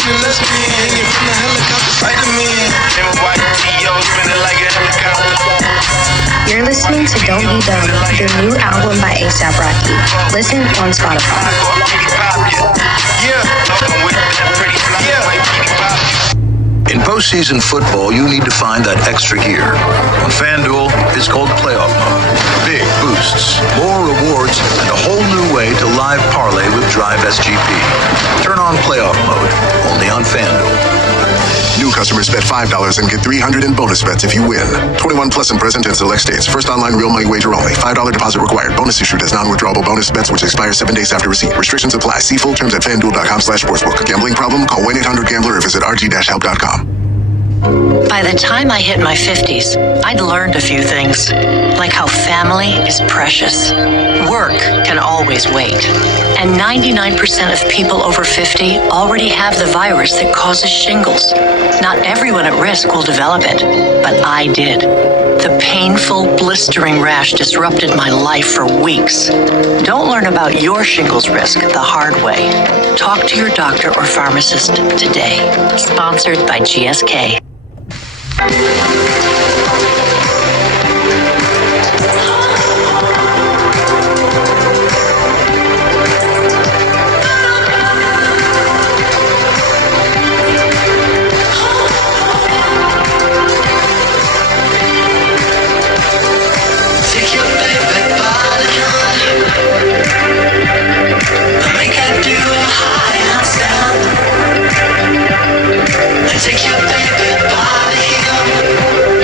spinning lesbian, hanging from the helicopter, Spider-Man. Spinning like a helicopter. You're listening to Don't Be Dumb, your new album by A$AP Rocky. Listen on Spotify. In postseason football, you need to find that extra gear. On FanDuel, it's called playoff mode. Big boosts, more rewards, and a whole new way to live parlay with Drive SGP. Turn on playoff mode, only on FanDuel. New customers bet $5 and get $300 in bonus bets if you win. 21 plus and present in select states. First online real money wager only. $5 deposit required. Bonus issued as non-withdrawable bonus bets which expire 7 days after receipt. Restrictions apply. See full terms at FanDuel.com/sportsbook. Gambling problem? Call 1-800-GAMBLER or visit rg-help.com. By the time I hit my 50s, I'd learned a few things, like how family is precious. Work can always wait. And 99% of people over 50 already have the virus that causes shingles. Not everyone at risk will develop it, but I did. The painful, blistering rash disrupted my life for weeks. Don't learn about your shingles risk the hard way. Talk to your doctor or pharmacist today. Sponsored by GSK. Take your baby body here.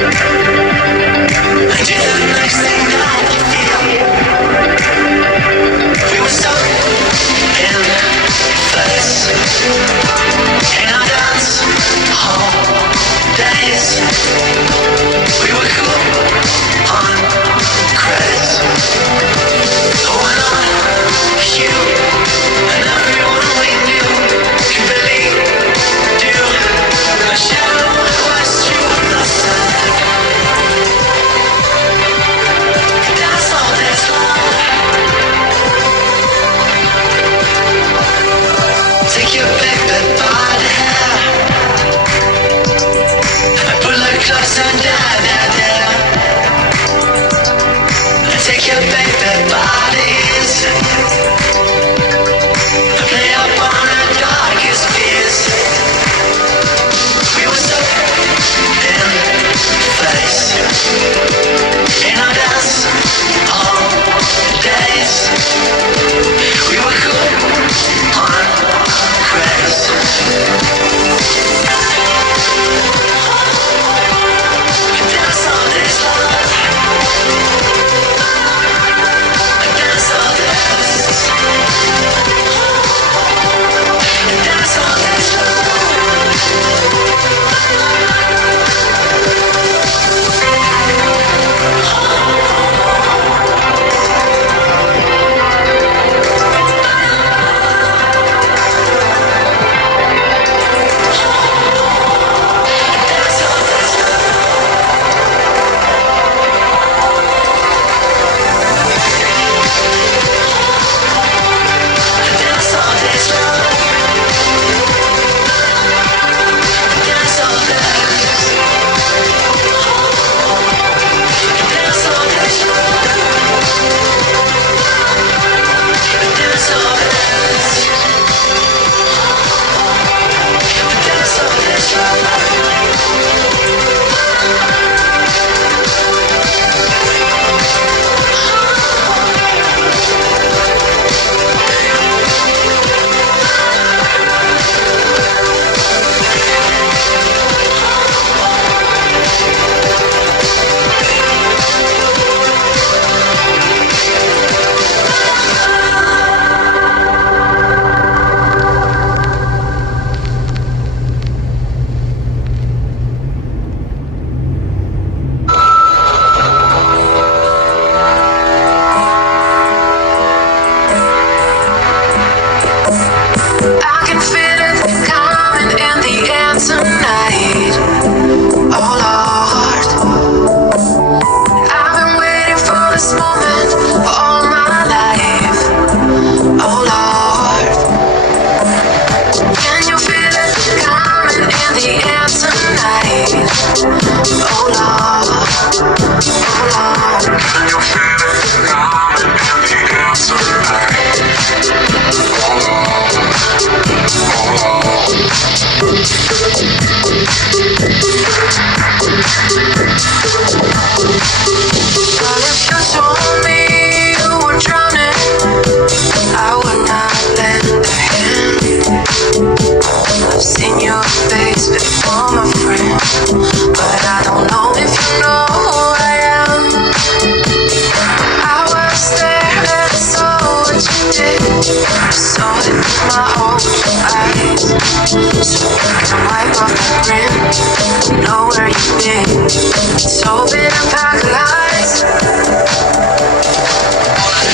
It's open and paralyzed.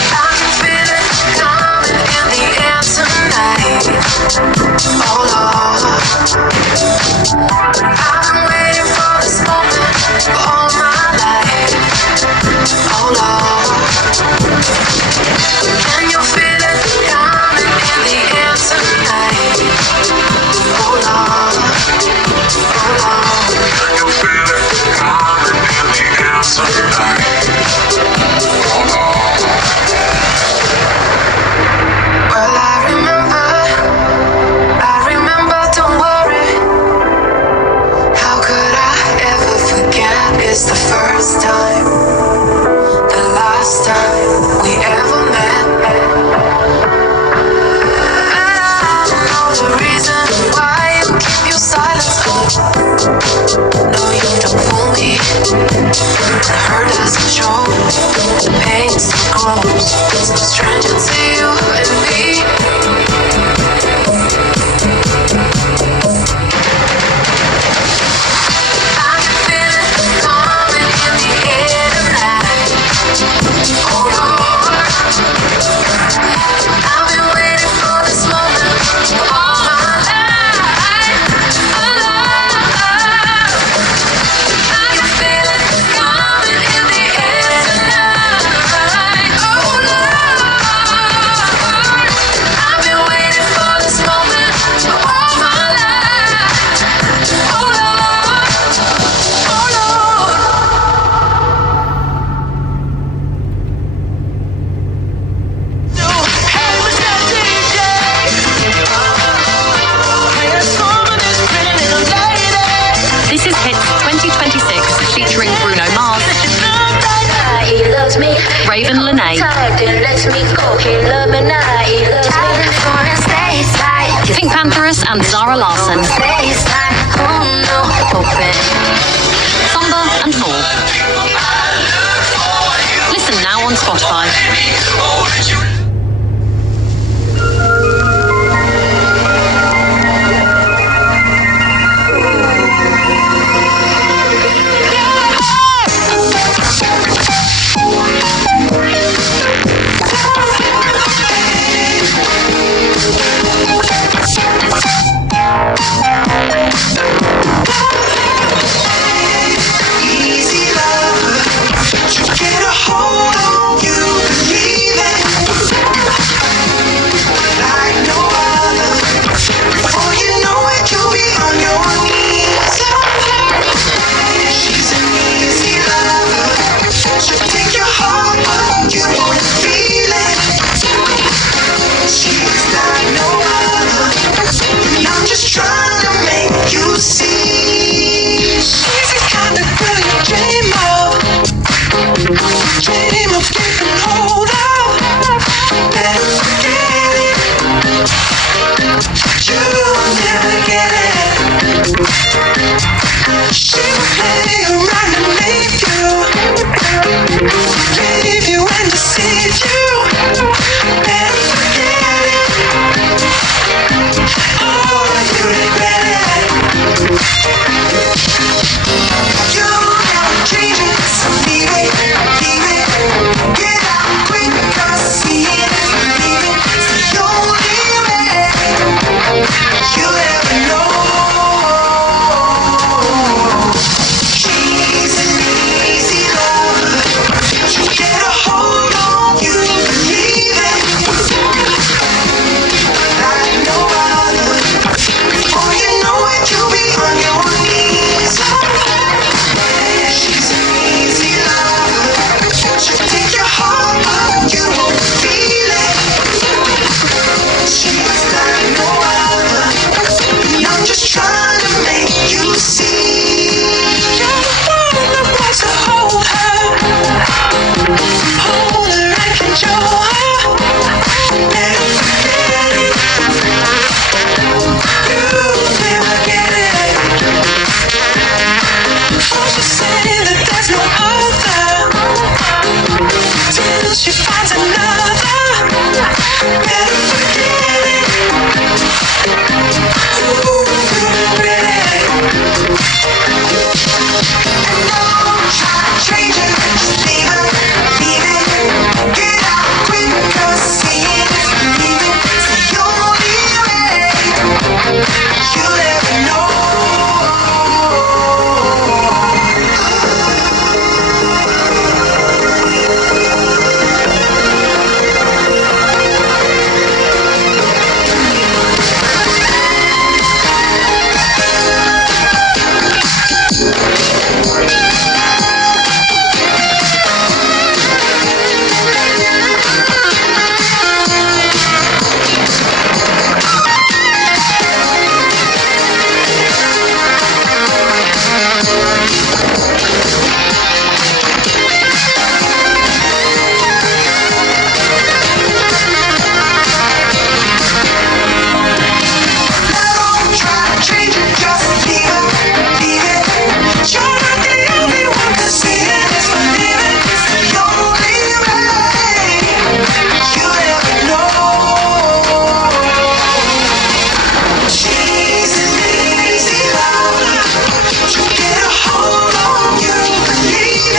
I can feel it coming in the air tonight. Oh Lord, I've been waiting for this moment all my life. Oh Lord, can you feel it coming in the air tonight? Oh Lord, oh Lord, can you feel it coming in the air tonight? Oh Lord. Well, I remember, don't worry. How could I ever forget? It's the first time, the last time we ever met. And I don't know the reason why you keep your silence up. No, you don't fool me. The hurt doesn't show, the pain still grows. It's no stranger to you and me. I can feel it coming in the air tonight. Oh Lord, I've been waiting for this moment all my life. Oh Lord, I can feel it coming in the air tonight. Oh Lord, I've been waiting for this moment all my life. Oh Lord, oh Lord. Hey, Mr. DJ, play a song on this pretty little lady. This is Hits 2026 featuring Bruno Mars, He loves me. Raven Lene, Tired, then lets me go. He love me now. He loves me. California stays tight. Pink Pantheress and Zara Larsson, Stays tight. Oh no, open. Samba and more. Listen now on Spotify. Easy lover, you get a hold on, you believe it like no other. Before you know it, you'll be on your knees. She's an easy lover, she'll take your heart, but you won't feel it. She's like no other, and I'm just trying to make you see. She's the kind of girl you dream of getting hold of. Better forget it, you'll never get it. She will play around and leave you and deceive you.